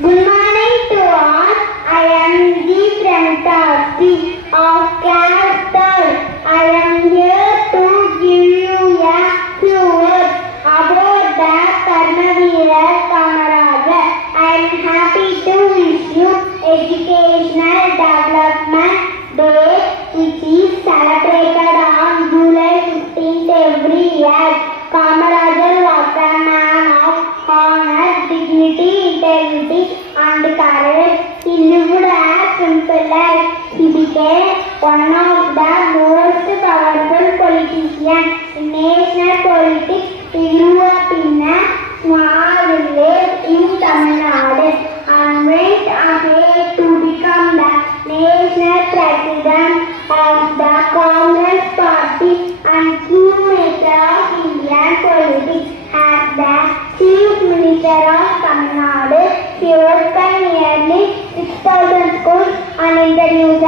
Good morning to all. I am the Prantati of class third. I am here to give you a few words about the Karnavira He became one of the most powerful politicians in national politics. He grew up in a small village in Tamil Nadu and went ahead to become the national president of the Congress Party and kingmaker of Indian politics. As the chief minister of Tamil Nadu, he opened nearly 6,000 schools and introduced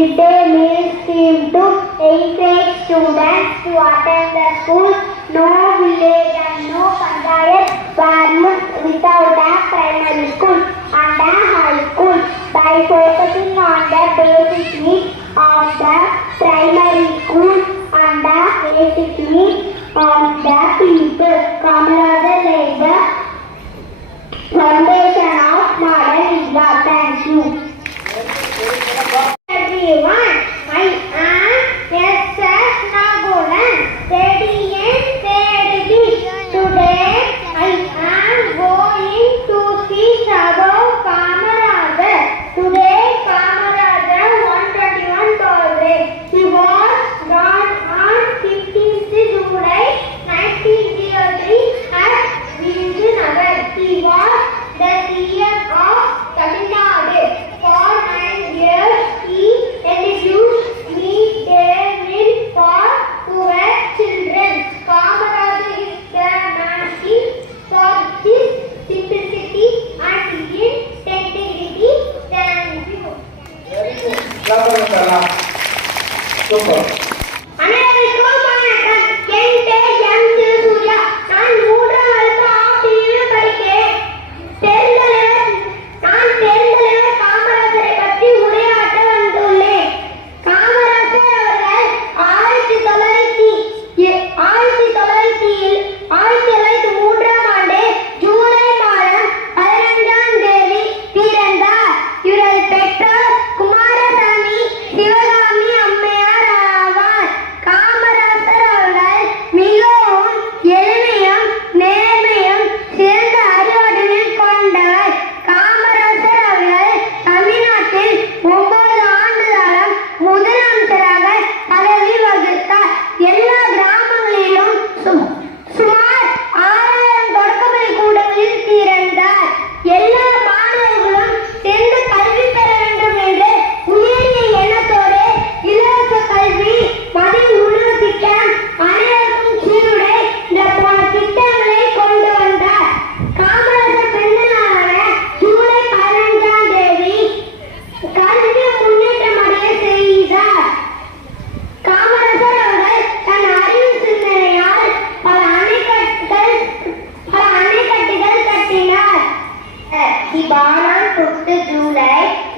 a midday meal scheme to encourage students to attend the school. No village and no panchayat were without a primary school and a high school. By focusing on the basic needs of the primary school and the basic needs of the people, super அனைவருக்கும்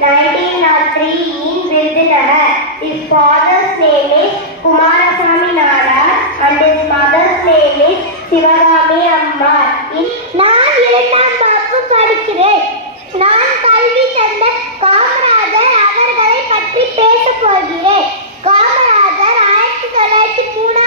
1903 in Virudhunagar. His father's name is Kumarasamy Nara and his mother's name is Sivagami Amma. நான் இரண்டாம் வகுப்பு படிக்கிறேன் நான் கல்வி தந்த காமராஜர் அவர்களை பற்றி பேச போகிறேன் காமராஜர் ஆயிரத்தி தொள்ளாயிரத்தி மூணாம்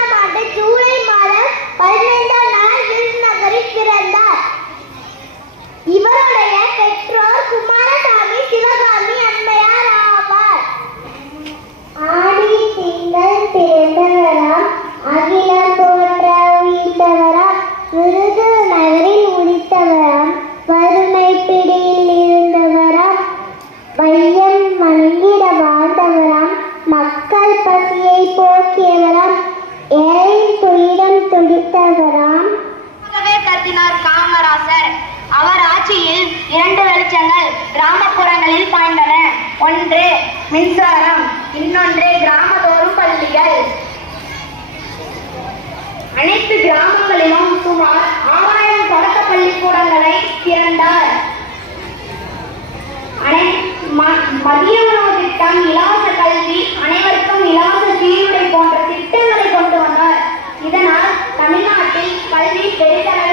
பிடியில் இருந்தவராம் வையம் வணங்கிட வாழ்ந்தவராம் மக்கள் பசியை போக்கியவராம் ஏழை துயிடம் துடித்தவராம். கத்தினார் காமராசர். அவர் ஆட்சியில் இரண்டு வெளிச்சங்கள் கிராமப்புறங்களில் பாய்ந்தன. ஒன்று மின்சாரம் இன்னொன்று கிராம மதிய உணவு திட்டம் இலவச கல்வி அனைவருக்கும் இலவச சீருடை போன்ற திட்டங்களை கொண்டு வந்தார். இதனால் தமிழ்நாட்டில் கல்வி பெரிதளவில்